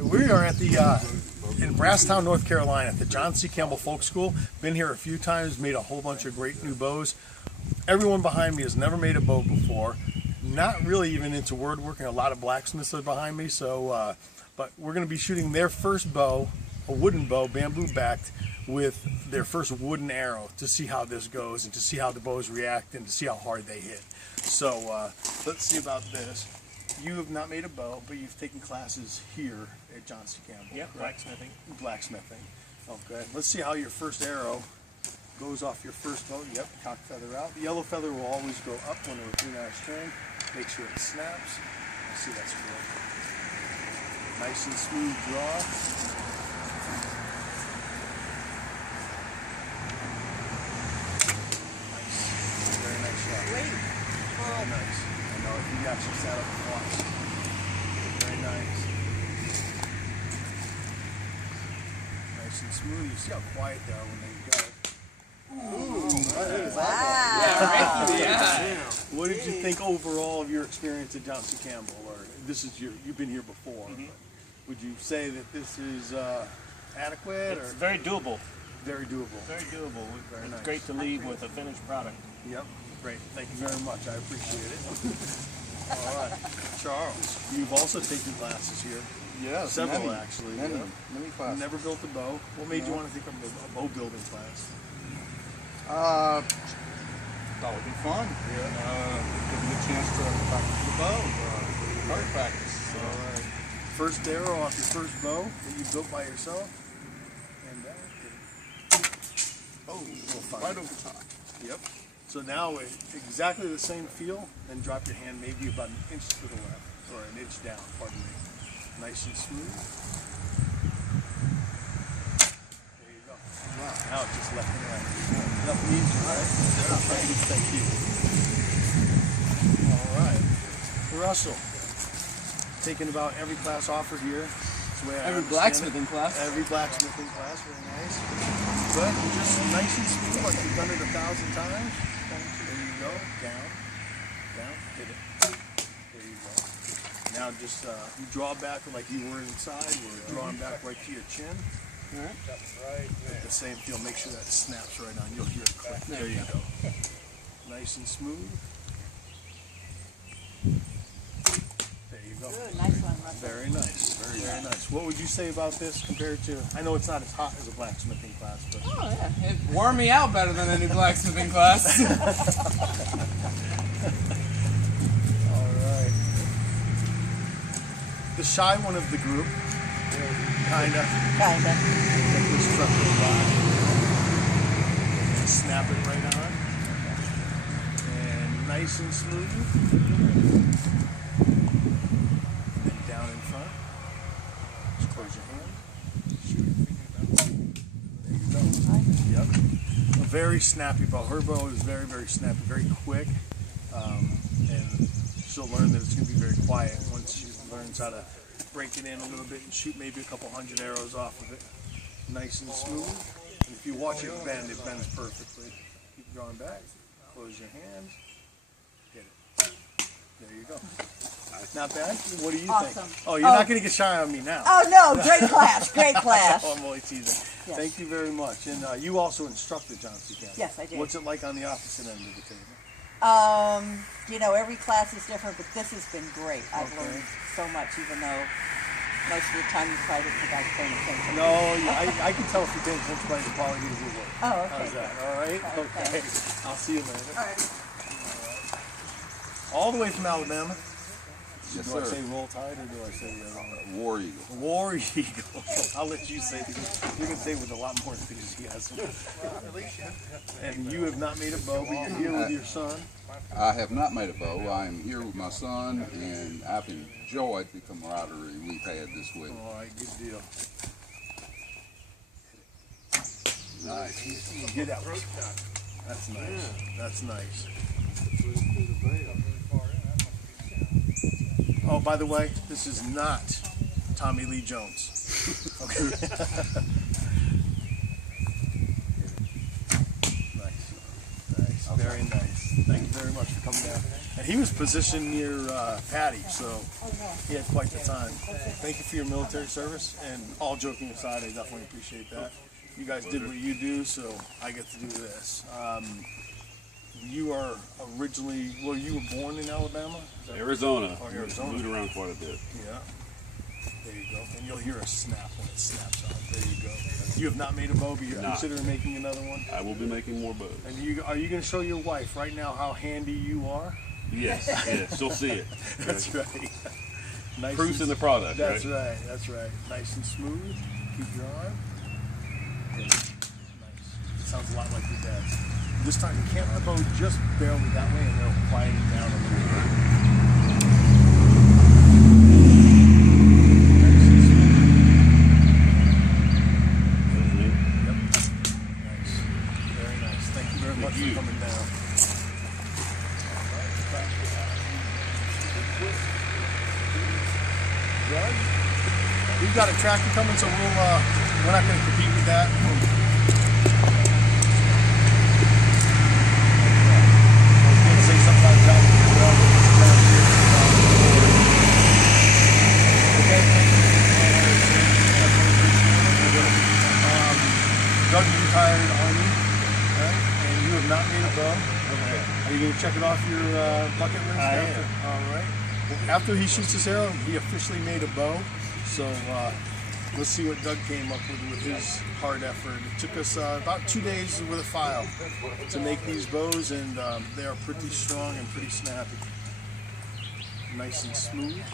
We are at the in Brasstown, North Carolina, at the John C. Campbell Folk School. Been here a few times, made a whole bunch of great new bows. Everyone behind me has never made a bow before. Not really even into woodworking. A lot of blacksmiths are behind me, so but we're going to be shooting their first bow, a wooden bow, bamboo backed, with their first wooden arrow to see how this goes and to see how the bows react and to see how hard they hit. So let's see about this. You have not made a bow, but you've taken classes here at John C. Campbell. Yep, blacksmithing. Blacksmithing. Okay. Let's see how your first arrow goes off your first bow. Yep, cock feather out. The yellow feather will always go up when we're doing our string. Make sure it snaps. You see that's good. Nice and smooth draw. Nice. Very nice shot. Great. Very nice. I know if you actually sat up and watched. Very nice. Nice and smooth. You see how quiet they are when they go. Ooh, wow. Yeah. What did you think overall of your experience at John C. Campbell? Or this is you've been here before. Would you say that this is adequate? It's or very doable. Very doable. Very doable. Very It's nice. great to leave with a finished product. Yep. Great. Thank you very much. I appreciate it. All right. Charles, you've also taken classes here. Yes, Several many, actually. Many, yeah. many classes. Never built a bow. What made you want to take up a bow building class? Thought it would be fun. Yeah. Give me a chance to practice the bow, target practice. So. All right. First arrow off your first bow that you built by yourself. And Right over top. Yep. So now exactly the same feel, then drop your hand maybe about an inch to the left, or an inch down, pardon me. Nice and smooth. There you go. Wow. Now it's just left and right. Nothing easy, right? Thank you. All right. Russell, taking about every class offered here. That's the way I Every understand blacksmithing it. class. Every blacksmithing class, very nice. But just nice and smooth, like you've done it 1,000 times. There you go. Down, down, hit it. There you go. Now just you draw back like you were inside. We're drawing back right to your chin. All right. Right there. The same feel. Make sure that snaps right on. You'll hear it click. There you go. Nice and smooth. There you go. Good, nice one, Russell. Very nice. Very nice. What would you say about this compared to? I know it's not as hot as a blacksmithing class, but. Oh yeah, it wore me out better than any blacksmithing class. All right. The shy one of the group. Kinda. Kinda. Get this truck goes by. And snap it right on. And nice and smooth. And then down in front. Just close your hand. Shoot. There you go. Yep. A very snappy bow. Her bow is very, very snappy, very quick. And she'll learn that it's going to be very quiet once she learns how to break it in a little bit and shoot maybe a couple hundred arrows off of it. Nice and smooth. And if you watch it bend, it bends perfectly. Keep drawing back. Close your hand. Hit it. There you go. Not bad? What do you Awesome. think? Oh, you're not going to get shy on me now. Oh no, great class, great class. Oh, I'm only teasing. Yes. Thank you very much. And you also instructed John C. Campbell. Yes, I did. What's it like on the opposite end of the table? You know, every class is different, but this has been great. I've learned so much, even though most of the time you probably didn't think I was paying attention. No, I can tell if you're paying attention by the quality of your work. Oh, okay. How's that? All right? Okay. I'll see you later. All right. All the way from Alabama. Yes, Do I sir. say Roll Tide or do I say the other one? War Eagle. War Eagle. I'll let you say it because you're going to say it with a lot more enthusiasm. And you have not made a bow, but you're here with your son. I have not made a bow. I am here with my son, and I've enjoyed the camaraderie we've had this week. All right, good deal. Nice. Get out. That's nice. That's nice. Oh, by the way, this is not Tommy Lee Jones. Okay. Nice. Nice. Very nice. Thank you very much for coming down. And he was positioned near Patty, so he had quite the time. Thank you for your military service, and all joking aside, I definitely appreciate that. You guys did what you do, so I get to do this. You are originally, well, you were born in Alabama? Arizona. Oh, Arizona. Moved around quite a bit. Yeah. There you go. And you'll hear a snap when it snaps out. There you go. You have not made a bow, but you're considering making another one? I will be making more bows. And are you going to show your wife right now how handy you are? Yes, yes, she'll see it. That's right. Nice. Proof's in the product, That's right? right. That's right. Nice and smooth. Keep your arm. Nice. It sounds a lot like your dad's. This time you can't let go just barely that way, and they'll quiet it down a little bit. Yep. Nice. Very nice. Thank you very much for coming down. We've got a tractor coming, so we're not going to compete with that. Doug retired Army, right? And you have not made a bow. Okay. Are you going to check it off your bucket list? I am. All right. Well, after he shoots his arrow, he officially made a bow. So let's see what Doug came up with his hard effort. It took us about 2 days with a file to make these bows, and they are pretty strong and pretty snappy. Nice and smooth.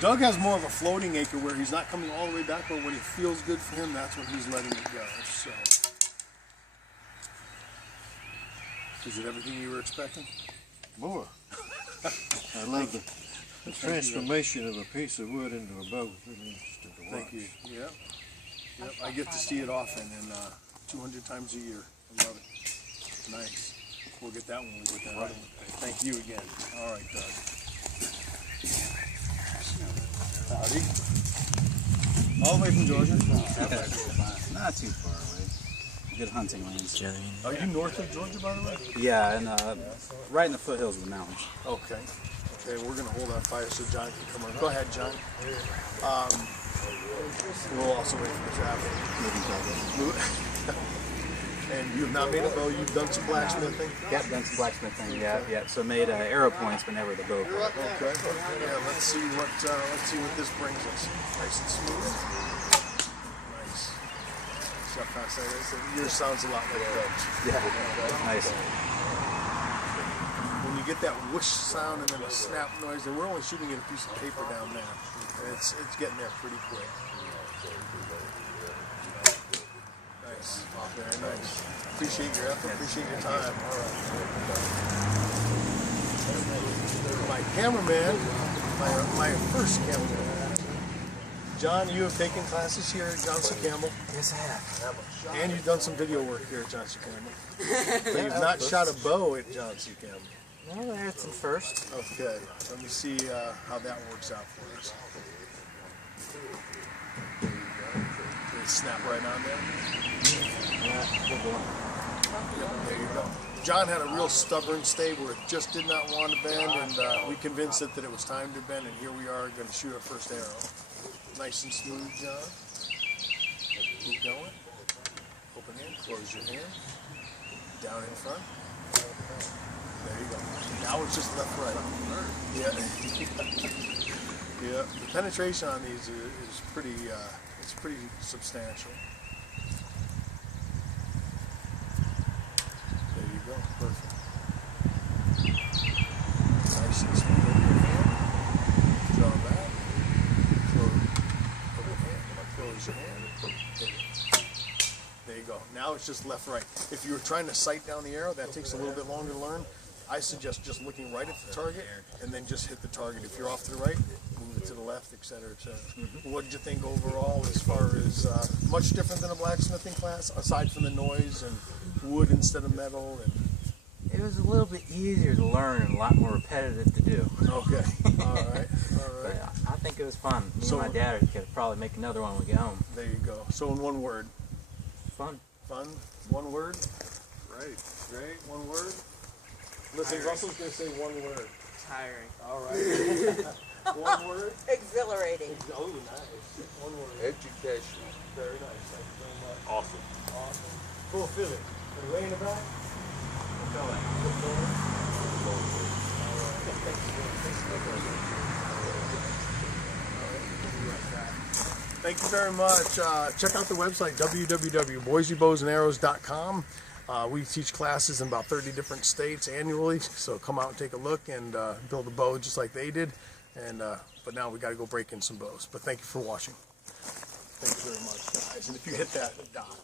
Doug has more of a floating anchor where he's not coming all the way back, but when it feels good for him, that's when he's letting it go. So, is it everything you were expecting? More. I love the transformation of a piece of wood into a bow. It's really interesting to watch. Thank you. Yep. Yep. I get to see it often, and 200 times a year. I love it. Nice. We'll get that one when we get that. Right. Thank you again. All right, Doug. Howdy. All the way from Georgia? Not too far away. Good hunting lanes. Are you north of Georgia, by the way? Yeah, and right in the foothills of the mountains. Okay. Okay, we're going to hold that fire so John can come on. Go ahead, John. We'll also wait for the traffic. And you have not made a bow. You've done some blacksmithing. Yeah, done some blacksmithing. Yeah. So made arrow points, but never the bow. Okay. Yeah. Let's see what this brings us. Nice and smooth. Nice. See how fast that is. Yours sounds a lot like Doug's. Yeah. Nice. When you get that whoosh sound and then a snap noise, and we're only shooting at a piece of paper down there. It's getting there pretty quick. Nice. Very nice. Appreciate your effort. Appreciate your time. All right. My cameraman, my first cameraman. John, you have taken classes here at John C. Campbell. Yes, I have. And you've done some video work here at John C. Campbell. But you've not shot a bow at John C. Campbell. Well, there's the first. Okay. Let me see how that works out for us. There you go. Did it snap right on there? There you go. John had a real stubborn stay where it just did not want to bend, and we convinced it that it was time to bend, and here we are going to shoot our first arrow. Nice and smooth, John. Keep going. Open hand, close your hand. Down in front. There you go. Now it's just left, right. Yeah. Yeah. The penetration on these is pretty. It's pretty substantial. There you go. Perfect. Nice and smooth. Over your hand. Draw back. Over your hand. Close your hand. There you go. Now it's just left, right. If you were trying to sight down the arrow, that takes a little bit longer to learn. I suggest just looking right at the target and then just hit the target. If you're off to the right, move it to the left, etc., etc. What did you think overall as far as much different than a blacksmithing class, aside from the noise and wood instead of metal? And It was a little bit easier to learn and a lot more repetitive to do. Okay. All right. All But right. I think it was fun. Me So- and my dad could probably make another one when we get home. There you go. So in one word, Fun. fun. One word. Right. Great. One word. Listen, Russell's gonna say one word. Tiring. All right. One word. Exhilarating. Oh, nice. One word. Education. Very nice. Thank you very much. Awesome. Awesome. Fulfilling. Are you way in the back? Thank you very much. Check out the website, www.boisebowsandarrows.com. We teach classes in about 30 different states annually, so come out and take a look and build a bow just like they did. And but now we got to go break in some bows. But thank you for watching. Thank you very much, guys. And if you hit that dot.